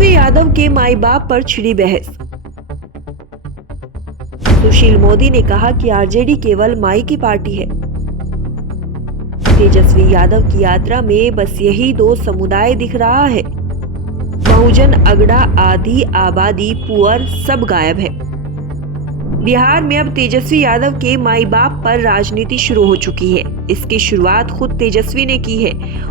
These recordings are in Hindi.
तेजस्वी यादव के माई बाप पर छिड़ी बहस। सुशील मोदी ने कहा कि आरजेडी केवल माई की पार्टी है। तेजस्वी यादव की यात्रा में बस यही दो समुदाय दिख रहा है, बहुजन अगड़ा, आधी आबादी, पुअर सब गायब है। बिहार में अब तेजस्वी यादव के माई बाप पर राजनीति शुरू हो चुकी है। इसकी शुरुआत खुद तेजस्वी ने की है।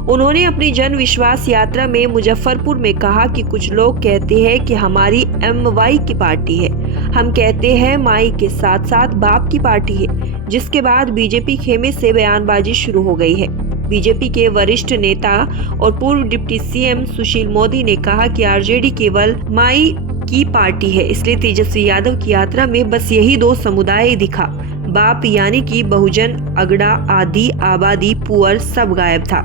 उन्होंने अपनी जन विश्वास यात्रा में मुजफ्फरपुर में कहा कि कुछ लोग कहते हैं कि हमारी MY की पार्टी है, हम कहते हैं माई के साथ साथ बाप की पार्टी है। जिसके बाद बीजेपी खेमे से बयानबाजी शुरू हो गई है। बीजेपी के वरिष्ठ नेता और पूर्व डिप्टी CM सुशील मोदी ने कहा कि आरजेडी केवल माई की पार्टी है, इसलिए तेजस्वी यादव की यात्रा में बस यही दो समुदाय दिखा। बाप यानी कि बहुजन अगड़ा, आधी आबादी, पुअर सब गायब था।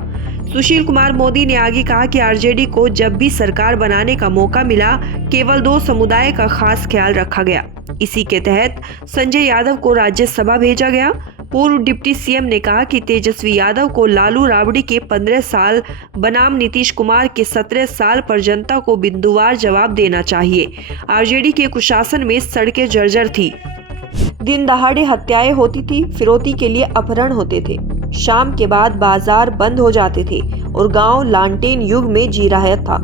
सुशील कुमार मोदी ने आगे कहा कि आरजेडी को जब भी सरकार बनाने का मौका मिला, केवल दो समुदाय का खास ख्याल रखा गया। इसी के तहत संजय यादव को राज्यसभा भेजा गया। पूर्व डिप्टी CM ने कहा कि तेजस्वी यादव को लालू राबड़ी के 15 साल बनाम नीतीश कुमार के 17 साल पर जनता को बिंदुवार जवाब देना चाहिए। आरजेडी के कुशासन में सड़कें जर्जर थी, दिन दहाड़े हत्याएं होती थी, फिरौती के लिए अपहरण होते थे, शाम के बाद बाजार बंद हो जाते थे और गांव लालटेन युग में जी रहा था।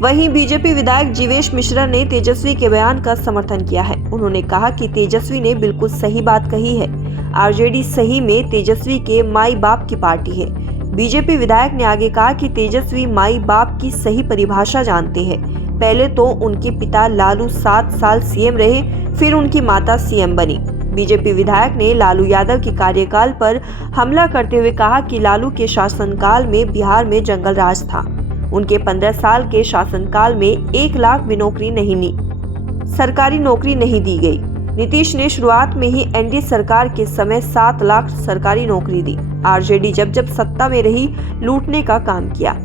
वहीं बीजेपी विधायक जीवेश मिश्रा ने तेजस्वी के बयान का समर्थन किया है। उन्होंने कहा कि तेजस्वी ने बिल्कुल सही बात कही है। आरजेडी सही में तेजस्वी के माई बाप की पार्टी है। बीजेपी विधायक ने आगे कहा कि तेजस्वी माई बाप की सही परिभाषा जानते हैं। पहले तो उनके पिता लालू 7 साल CM रहे, फिर उनकी माता CM बनी। बीजेपी विधायक ने लालू यादव के कार्यकाल पर हमला करते हुए कहा कि लालू के शासनकाल में बिहार में जंगल राज था। उनके 15 साल के शासनकाल में 1 लाख भी नौकरी नहीं मिली, सरकारी नौकरी नहीं दी गई। नीतीश ने शुरुआत में ही NDA सरकार के समय 7 लाख सरकारी नौकरी दी। आरजेडी जब जब सत्ता में रही, लूटने का काम किया।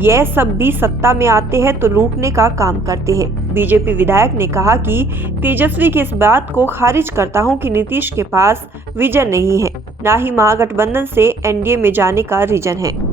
यह सब भी सत्ता में आते हैं तो लूटने का काम करते हैं। बीजेपी विधायक ने कहा कि तेजस्वी की इस बात को खारिज करता हूं कि नीतीश के पास विजन नहीं है, ना ही महागठबंधन से NDA में जाने का रीजन है।